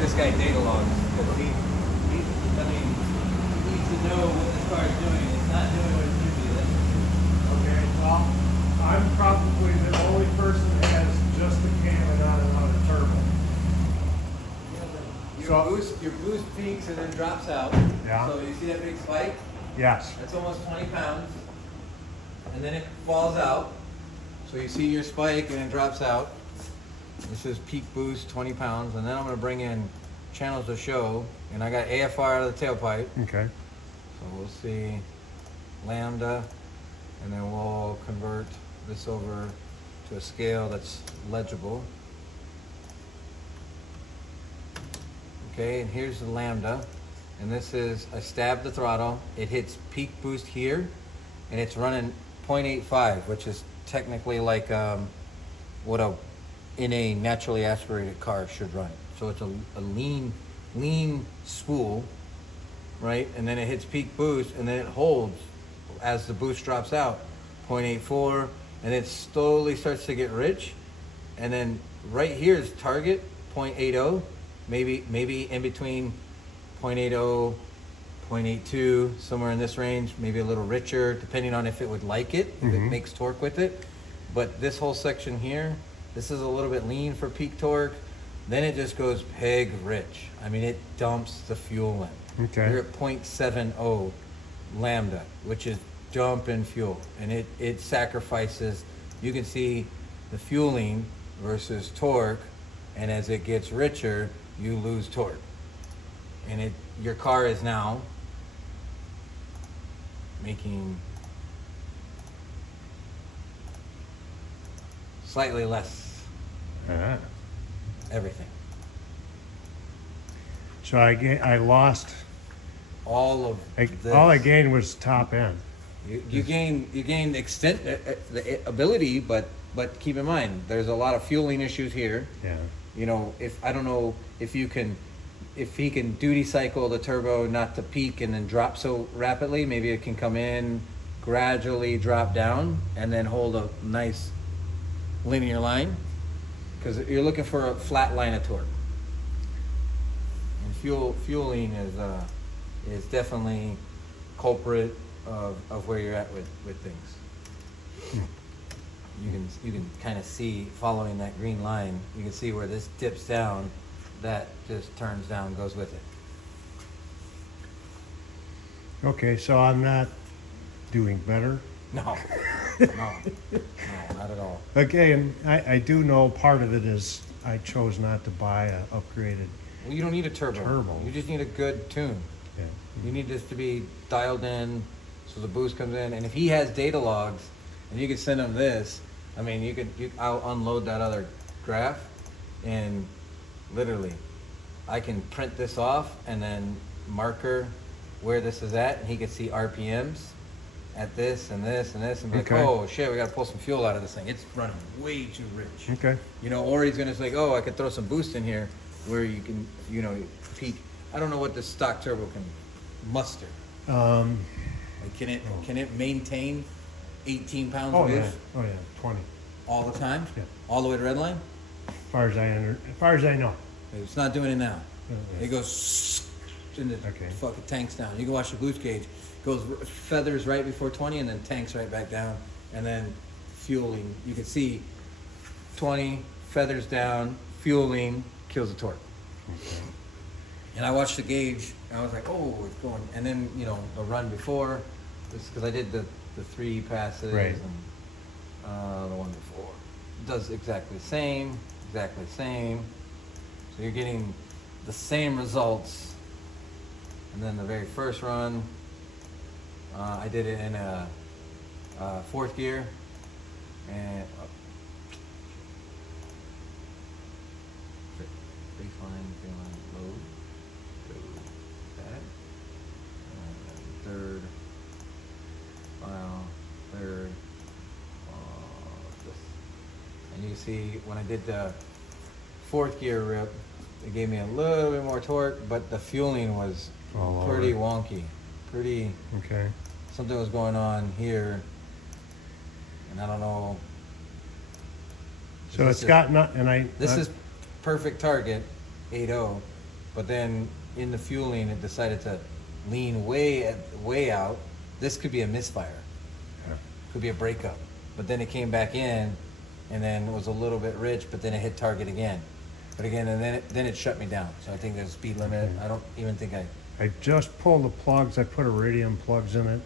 this guy data logs because he needs to know what this car is doing. It's not doing what it should be. Okay, well, I'm probably the only person that has just the cam and not another turbo. Your boost peaks and then drops out. Yeah. So you see that big spike? Yes. That's almost 20 pounds. And then it falls out. So you see your spike and it drops out. This is peak boost, 20 pounds. And then I'm going to bring in channels to show. And I got AFR out of the tailpipe. Okay. So we'll see lambda. And then we'll convert this over to a scale that's legible. Okay, and here's the lambda. And this is, I stab the throttle. It hits peak boost here. And it's running 0.85, which is technically like what in a naturally aspirated car should run. So it's a lean spool, right? And then it hits peak boost and then it holds as the boost drops out, 0.84, and it slowly starts to get rich. And then right here is target, 0.80, maybe in between 0.80, 0.82, somewhere in this range, maybe a little richer, depending on if it would like it, if it makes torque with it. But this whole section here, this is a little bit lean for peak torque. Then it just goes peg rich. I mean, it dumps the fuel in. Okay. You're at 0.70 lambda, which is dumping fuel. And it sacrifices, you can see the fueling versus torque. And as it gets richer, you lose torque. And your car is now making slightly less everything. So I lost. All of this. All I gained was top end. You gain extent the ability, but keep in mind there's a lot of fueling issues here. Yeah. You know, I don't know if he can duty cycle the turbo not to peak and then drop so rapidly. Maybe it can come in, gradually drop down, and then hold a nice linear line, because you're looking for a flat line of torque. And fueling is definitely culprit of where you're at with things. You can kind of see, following that green line, you can see where this dips down, that just turns down, goes with it. Okay, so I'm not doing better. No, not at all. Okay, and I do know part of it is I chose not to buy a upgraded. Well, you don't need a turbo. You just need a good tune. Yeah. You need this to be dialed in so the boost comes in. And if he has data logs and you could send him this, I mean, I'll unload that other graph and literally I can print this off and then marker where this is at, and he can see RPMs at this and this and this and be like, oh shit, we gotta pull some fuel out of this thing. It's running way too rich. Okay. You know, or he's gonna say, oh, I could throw some boost in here where you can, you know, peak. I don't know what the stock turbo can muster. Like, can it maintain 18 pounds of boost? Oh yeah, 20. All the time? Yeah. All the way to red line? As far as I know. It's not doing it now. Yeah. It goes and it Okay. fucking tanks down. You can watch the boost gauge. Goes feathers right before 20 and then tanks right back down. And then fueling. You can see 20, feathers down, fueling, kills the torque. Okay. And I watched the gauge and I was like, oh, it's going. And then, you know, the run before, because I did the 3 passes. Right. And the one before. It does exactly the same. So you're getting the same results. And then the very first run, I did it in a 4th gear, and baseline, load, that, third, final, third, this. And you see when I did the 4th gear rip, it gave me a little bit more torque, but the fueling was pretty wonky. Okay. Something was going on here, and I don't know. So it's got not, and This is perfect target, 8.0, but then in the fueling it decided to lean way out. This could be a misfire, Yeah. could be a breakup, but then it came back in, and then it was a little bit rich, but then it hit target again. But again, and then it shut me down. So I think there's a speed limit. Okay. I don't even think I just pulled the plugs, I put iridium plugs in it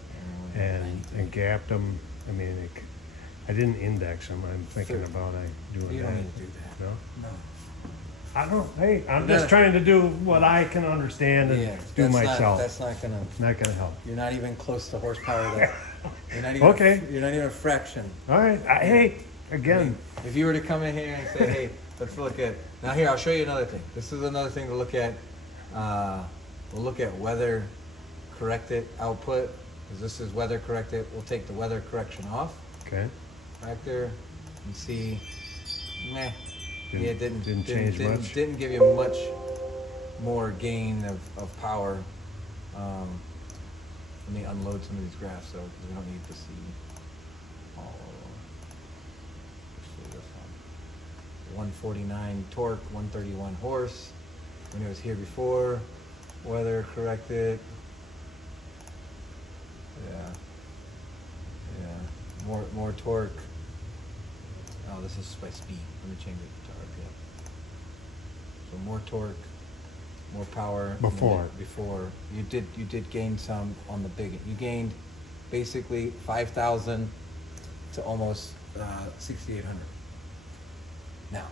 and gapped them. I mean, I didn't index them. I'm thinking about doing You that. don't need to do that. No? No. I don't, hey, I'm No. just trying to do what I can understand and do that's myself. That's not gonna. Not gonna help. You're not even close to horsepower. You're not even. Okay. You're not even a fraction. All right, hey, again, If you were to come in here and say, "Hey, let's look at," now here I'll show you another thing. This is another thing to look at. We'll look at weather corrected output, because this is weather corrected. We'll take the weather correction off okay, right there and see. Meh. Didn't- Yeah, it didn't change much? Didn't give you much more gain of power. Let me unload some of these graphs though, because we don't need to see all of them. Let's see this one. 149 torque, 131 horse. When it was here before, weather corrected. Yeah. More torque. Oh, this is by speed. Let me change it to RPM. So more torque, more power. Before you did gain some on the big. You gained basically 5,000 to almost 6,800. Now,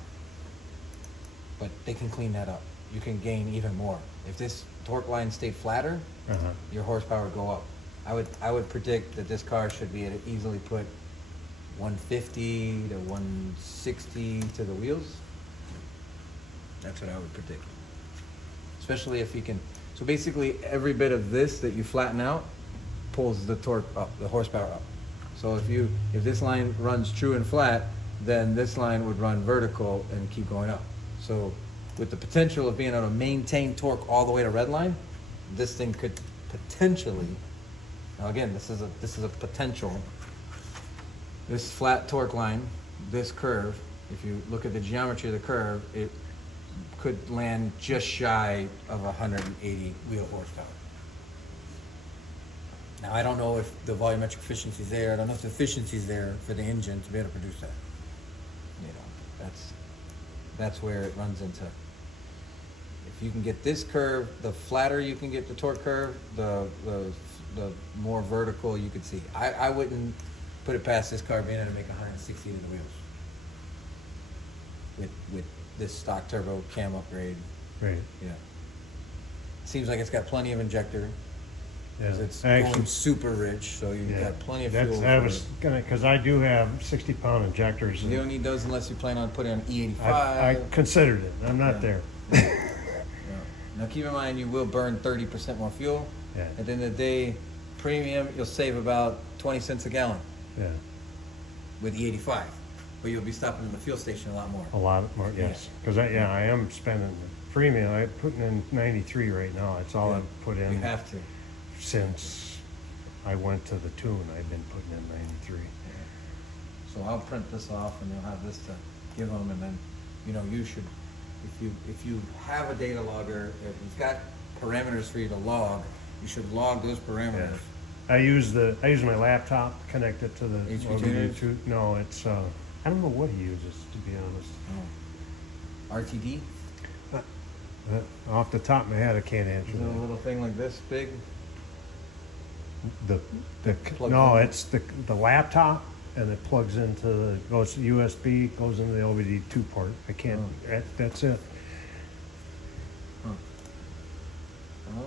but they can clean that up. You can gain even more. If this torque line stayed flatter, your horsepower would go up. I would predict that this car should be able to easily put 150 to 160 to the wheels. That's what I would predict. Especially if you can. So basically, every bit of this that you flatten out pulls the torque up, the horsepower up. So if this line runs true and flat, then this line would run vertical and keep going up. So with the potential of being able to maintain torque all the way to red line, this thing could potentially. Now again, this is a potential. This flat torque line, this curve, if you look at the geometry of the curve, it could land just shy of 180 wheel horsepower. Now, I don't know if the volumetric efficiency is there. I don't know if the efficiency is there for the engine to be able to produce that. You know, that's where it runs into. If you can get this curve, the flatter you can get the torque curve, the more vertical you could see. I wouldn't put it past this car being able to make 160 to the wheels with this stock turbo cam upgrade. right. Yeah. Seems like it's got plenty of injector. Because Yeah. it's Actually- going super rich, so you've Yeah. got plenty of That's, fuel. I for was gonna, cause I do have 60-pound injectors. it. You don't need those unless you plan on putting on E85. I considered it, I'm not Yeah. there. Yeah. Now keep in mind, you will burn 30% more fuel. Yeah. At the end of the day, premium, you'll save about 20 cents a gallon Yeah, with E85. But you'll be stopping at the fuel station a lot more. a lot more, yes, cause I am spending the premium, I'm putting in 93 right now, that's all Yeah. I've put You in have to. since I went to the tune, I've been putting in 93. So I'll print this off and you'll have this to give them, and then, you should, if you have a data logger, if it's got parameters for you to log, you should log those parameters. I use my laptop, connect it to the HP OBD2. No, it's, I don't know what he uses, to be honest. Oh. RTD? Off the top of my head, I can't answer Is it a that. little thing like this big? The Plug no, in. it's the laptop, and it plugs into goes to USB, goes into the OBD2 port. I can't. Oh. That's it. Huh. Oh.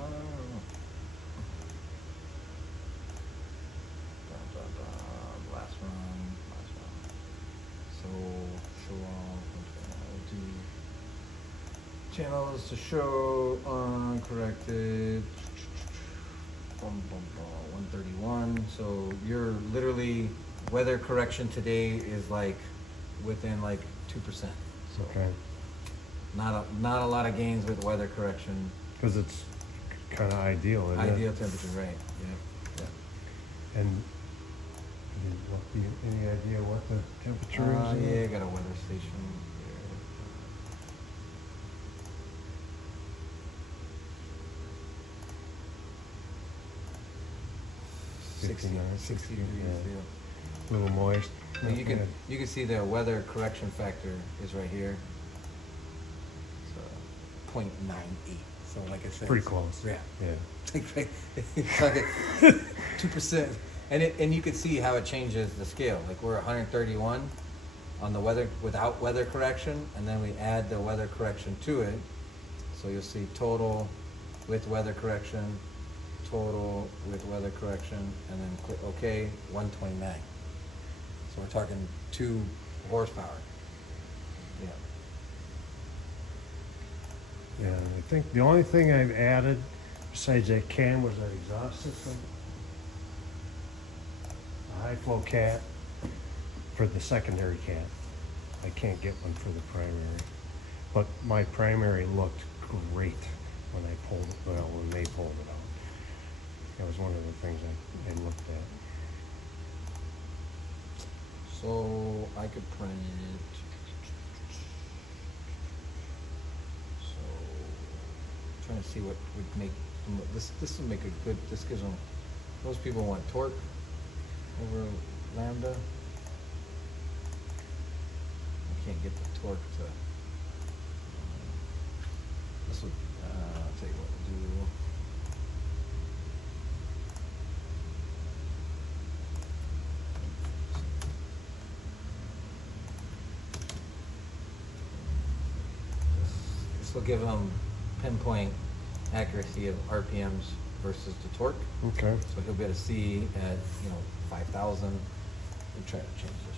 Last one. So show all. Do channels to show uncorrected. 131. So you're literally weather correction today is like within like 2%. So Okay. not a lot of gains with weather correction. Because it's kind of ideal. Isn't Ideal it? temperature, right? Yeah. And any idea what the temperature is? Yeah, I got a weather station here. 59, 60 yeah. degrees, yeah. A little moist. Well, Not bad. you can see the weather correction factor is right here. So 0.98. So like I said, Pretty close. Yeah. Yeah. It's like 2%. And you can see how it changes the scale. Like we're 131 on the weather without weather correction, and then we add the weather correction to it. So you'll see total with weather correction, total with weather correction, and then click OK, 129. So we're talking 2 horsepower. Yeah. Yeah, I think the only thing I've added besides that can was that exhaust system. A high flow cat for the secondary cat. I can't get one for the primary. But my primary looked great when I pulled it, well, when they pulled it out. That was one of the things I looked at. So I could print it. So trying to see what would make this. This will make a good. This gives them. Most people want torque over lambda. I can't get the torque to. This would. I'll tell you what we'll do. This will give them pinpoint accuracy of RPMs versus the torque. Okay. So he'll be able to see at 5,000. We'll try to change this.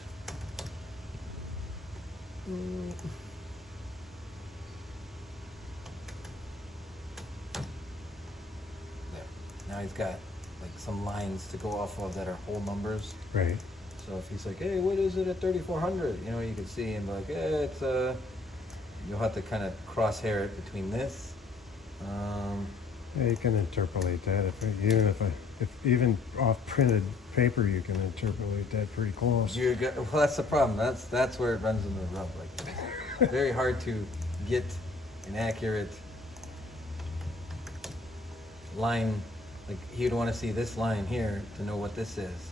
There. Now he's got like some lines to go off of that are whole numbers. Right. So if he's like, hey, what is it at 3,400? You can see and be like, it's you'll have to kind of crosshair it between this. Yeah, you can interpolate that if even off printed paper you can interpolate that pretty close. Well, that's the problem. That's where it runs into the rub. Like, it's very hard to get an accurate line. Like he'd want to see this line here to know what this is,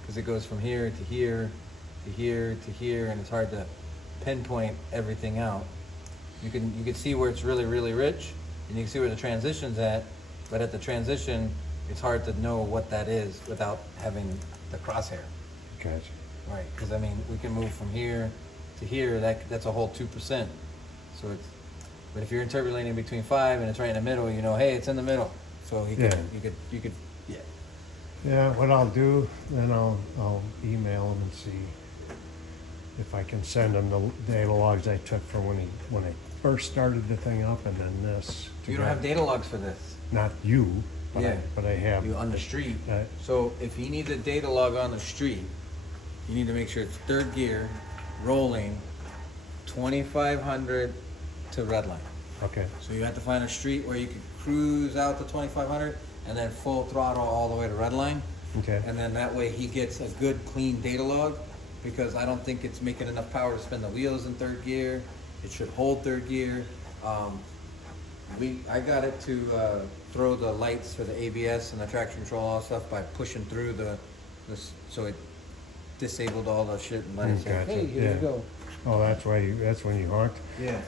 because it goes from here to here to here to here, and it's hard to pinpoint everything out. You can see where it's really, really rich, and you can see where the transition's at, but at the transition, it's hard to know what that is without having the crosshair. Gotcha. Right, because we can move from here to here. That's a whole 2%. So but if you're interpolating between 5 and it's right in the middle, hey, it's in the middle. So you could, yeah. Yeah, what I'll do, then I'll email him and see if I can send him the data logs I took from when I first started the thing up, and then this. You don't have data logs for this. Not you, but Yeah. I have. You on the street. Uh, So if he needs a data log on the street, you need to make sure it's third gear, rolling, 2,500 to red line. Okay. So you have to find a street where you can cruise out to 2,500 and then full throttle all the way to red line. Okay. And then that way he gets a good clean data log, because I don't think it's making enough power to spin the wheels in third gear. It should hold third gear. I got it to throw the lights for the ABS and the traction control, all that stuff, by pushing through so it disabled all the shit and let it say, Gotcha. hey, here Yeah. you go. Oh, that's when you honked? Yeah.